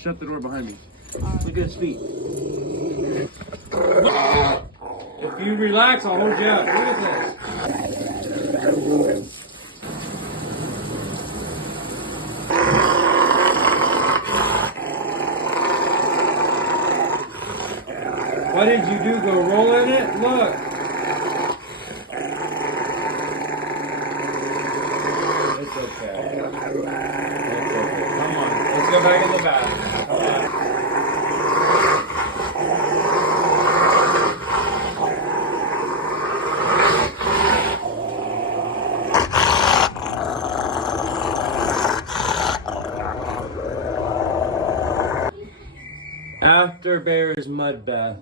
Shut the door behind me. Look at his feet. If you relax, I'll hold you up. Look at this. What did you do? Go roll in it? Look. It's okay. It's okay. Come on. Let's go back in the bath. Come on. After Bear's mud bath.